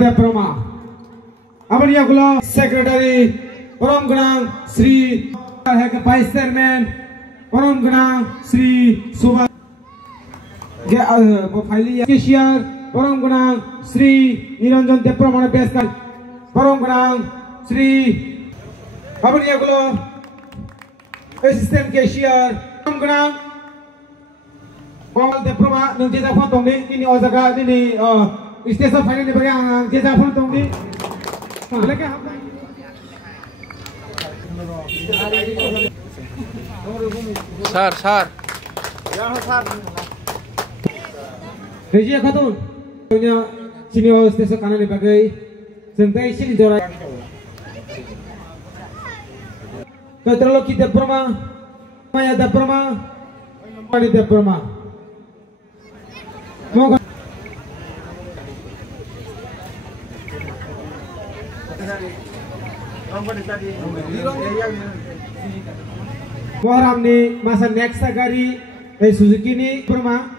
Deproma. Abang yakulah Secretary Param Gunang Sri Vice Chairman Param Gunang Sri Subha Cashier Param Gunang Sri Niranjan Deproma Beskar Param Gunang Sri Abang yakulah Assistant Cashier Param Gunang Paul Deproma nanti saya foto ini ozaga ini Stesa final ni bagian jasa pun tong di. Lagi apa? Sar. Ya sar. Regia khatun. Punya sini stesa kanan ni bagai. Sentai sini dora. Katralo kita perma. Maya da perma. Mani da perma. Mau Waram ni masa next gari Suzuki ni perma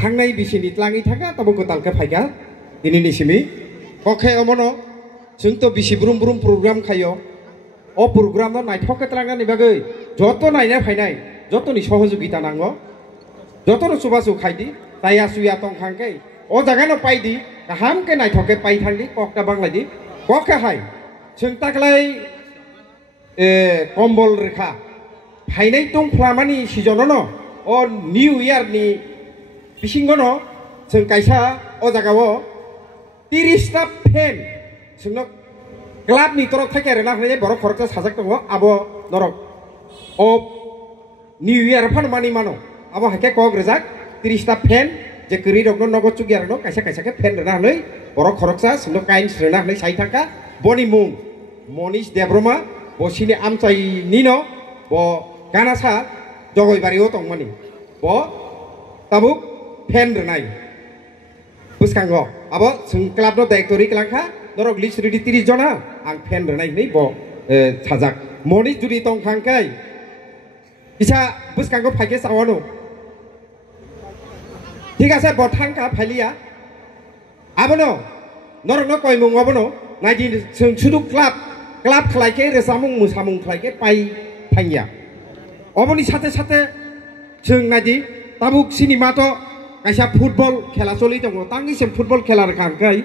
Tangnai bisini tlangi thaga tabo kotal ka phaiga ini ni simi kokhe omono jungto bisi brum program khayo o program no naithok ka tlanga ni bagai joto naina phainai joto ni sohojogita nango joto no subasu khaidi taya suya tong khangkai o jaga no paidi kaham ke naithoke pai thangdi kokta bangladi kokha hai jungtaklai kombol rekha phainai tong phlamani sijono no o new year ni bisingono जों कायसा ओ जागाव 30 टा फेन जोंनो क्लाबनि तरफ थाके आरो ना बरफ खरचा साजाक दङ आबो नरक ओ निउ इयार फानमानि मानो आबो हाके कग रजाक 30 टा फेन जे करि रगनो नगो चुगि आरो न कायसा कायसा के फेन रना नै बरफ खरचा जोंनो काइन रना नै 60 टाका बनि मुं मनिश देब्रमा बसिनि आमचाइ निनो ब गानासा जगयबारियाव दंमानि ब ताबुक फेन रनाय बुसखांगो आबो जों क्लाबनो डाइरेक्टरि क्लांखा नरक लिस्ट रेडि 30 जना आं फेन रनाय नै ब साजाक मनि जुदि तंखांकै इसा बुसखांगो फाइके सावनो ठीक আছে बथांका फाइलिया आबनो नरकनो कय मुं आबनो नायदि जों सुदु क्लाब खलायके रेसामुं मुसामुं खलायके पाइ फाइया अबनि साथे साथे जों नायदि ताबुक सिनेमातो कायसा फुटबल खेला चलि दङ तांगिसिम फुटबल खेला रखांकै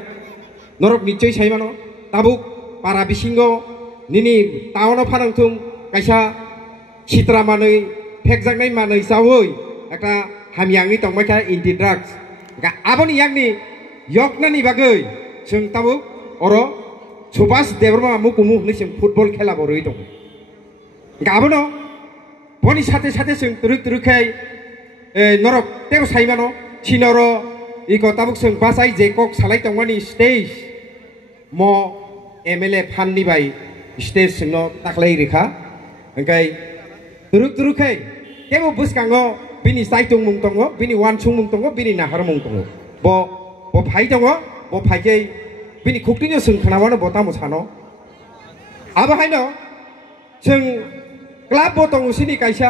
नरक निश्चय साइमानो ताबुक पारा बिसिंगो निनि टाउनाव फानांथुं कायसा सित्रा मानै फेकजांनाय मानै जावै एकटा हामियांनि तंबायथा इन्डि ड्राग्स आबनि यांनि यकनानि बागै जों ताबुक अर सुभाष देब्रमा मुकुमु निसिम फुटबल खेला बरयै दङ गाबनो बनि साथे साथे जों तुरुकै नरक तेव साइमानो चिनरो इको ताबुक जों बासाय जेकक सालाय दंमानि स्टेज म एमएलए फाननि बाय स्टेज जोंनो ताखलाय रेखा ओंखाय तुरुकै तेव बुसखांगो बिनि साइतुं मुं दङ बिनि वानसुं मुं दङ बिनि नाहार मुं दङ ब फाइ दङ ब फाइकै बिनि खुक्तिनो जों खोनाबानो बतामो सानो आबाहायनो जों क्लाब ब दङ सिनि कायसा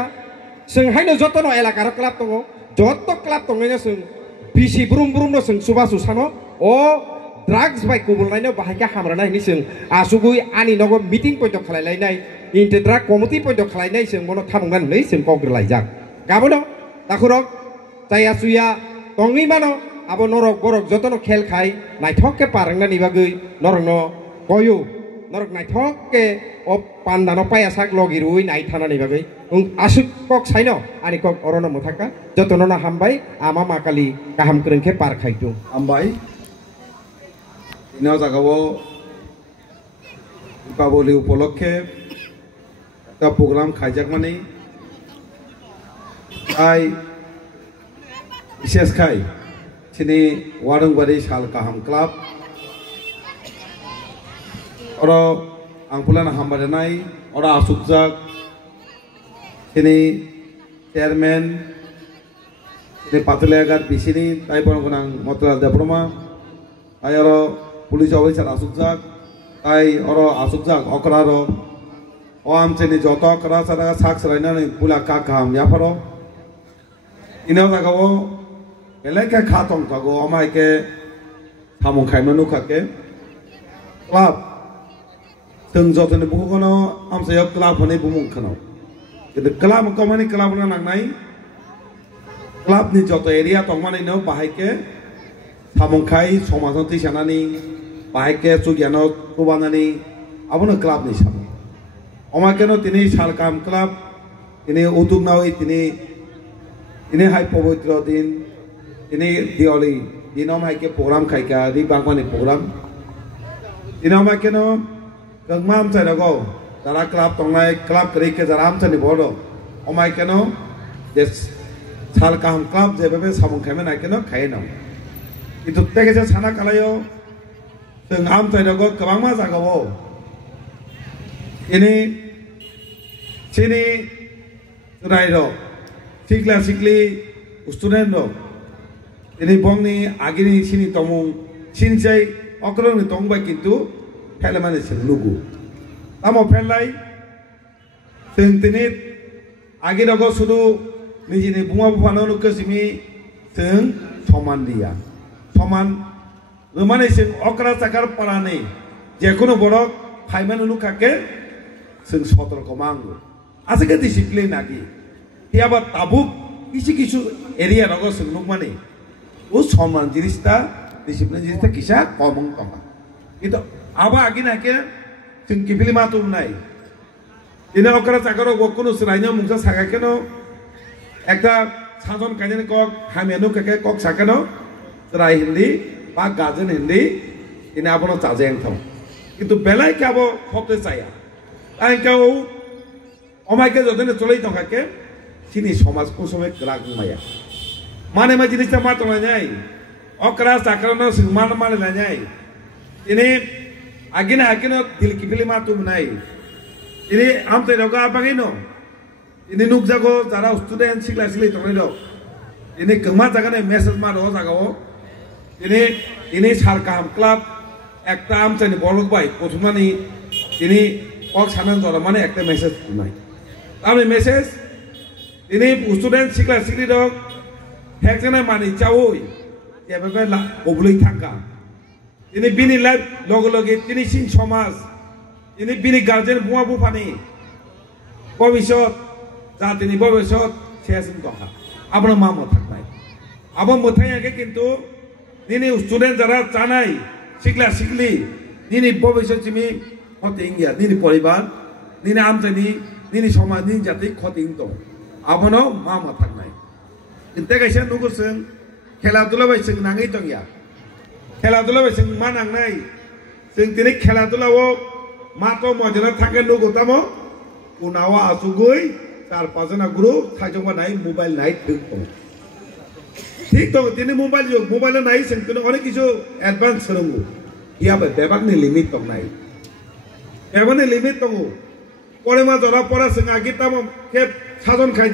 जों हायनो जतनो एलाकार क्लाब दङ जत क्लाब दङनो जों बिसि ब्रुम जों सुबा सुसानो ओ ड्राग्स बाय कुबुलनायनो बाहायका हामरानायनि जों आसुगुय आनि नगो मिटिं पयद खालायलायनाय इन्टे ड्राग कमिटि पयद खालायनाय जों मनो थामंगान नै जों कग्रलायजाक गाबनो दाखुरक जाया सुया दङै मानो आबो नरक बरक जतनो खेल खाय नायथकके पारंनानि बागै नरनो गयो नरक नायथकके ओ पान्दानो पायासाक लगिरुय नायथानानि बागै आसुक कक साइनो आनि कक अरनो मथाका जतनो ना हामबाय आमा माकाली गाहाम करंखे पार खायदु हामबाय इनाव जागावो दीपावली उपलक्षे ता प्रग्राम खायजाकमानि आइ विशेष खाय सिनि वारंबारि साल गाहाम क्लाब और आंपुलाना हामबायनाय और आसुकजाक सिनि चेयरमैन सिनि पातलियागार बिसिनि ताइपन गोनां मतलाल देब्रमा ताइ और पुलिस अफिसार आसुकजाक ताइ और आसुकजाक अकरारो ओ आमचेनि जत अकरा सारा साक सरायनानै पुला का गाहाम याफारो Ino tagawo eleke khatong tago amai ke samung khaimna nukake club teng jotone bukono amsayo club hone bumung khano কিন্তু club komani club na nangnai club ni joto area tongmani no bahaike samung khai somajon tisanani bahaike chugiano tubanani abono club ni sam omakeno tini salkam club tini utugnau ini hai pawitro din ini dioli dinom hai ke program khaika di bangmani program dinom hai keno kangmam charago dara club tongnai club kri ke jaram chani bodo omai keno des salkam club jebebe samung khaime na keno khaino itu tege je sana kalayo teng am charago kabangma jagao ini sini rairo sikla sikli student ro ini bongni agini sini tomung sinjai okrong ni tongba kintu phelamane lugu amo phelai teni agi rogo sudu nijini bunga bufano no kesimi teng soman dia soman rumane sing okra sakar parane jekono borok phaimanu lukake sing sotor komango asike disiplin agi tiaba tabuk কিছু কিছু area রগ সংলুক মানে ও সম্মান জিনিসটা discipline জিনিসটা কিসা কমং কমা কিন্তু আবা আগে নাকে जों কিফিলি মাতুম নাই ইনে অকরা চাকরো কোনো সরাইনো মুংসা সাকা কেন একটা সাজন কাজেন কক হামিয়ানো কাকে কক সাকানো রাই হিন্দি বা গাজেন হিন্দি ইনে আপনো চাজেং থাম কিন্তু বেলাই কে আবো হতে চাইয়া আই কেউ অমাইকে যদনে চলেই তকাকে sini somas kusome gerak maya mana ma jenis sama to nyai okra sakrano simana male nyai ini agina dil kipili matu nai ini amte roga apagino ini nuk jago jara student sikla sikli to do ini kema jagane message ma ro jagao ini sarkam club ekta amte ni bolok bai prothomani ini ok sanan jora mane ekta message nai ami message ini student sikla sikli dok hekjana mani chawoi jebebe la obloi thaka ini bini life logo loge ini sin somas ini bini guardian bunga bufani bobishot jatini bobishot seasin doha abno mamo thaknai abo mothai age kintu ini student jara chanai sikla sikli ini bobishot chimi hote ingia ini poribar ini amtani ini somaj ini jati khoting to abono mama taknai inte kaisa nugo sing khela dula bai sing nangai tongya khela dula bai sing manang nai sing tini khela dula o mato mojana thake nugo tamo unawa asugoi tar pajana guru thajoma nai mobile nai ঠিক তো তিনি mobile নাই sing tini অনেক কিছু advance Rongu ইয়া বেবাক ni limit tong nai এবারে limit তঙ্গু পরে মা ধরা পড়া sing agitamo ke সাধন খাই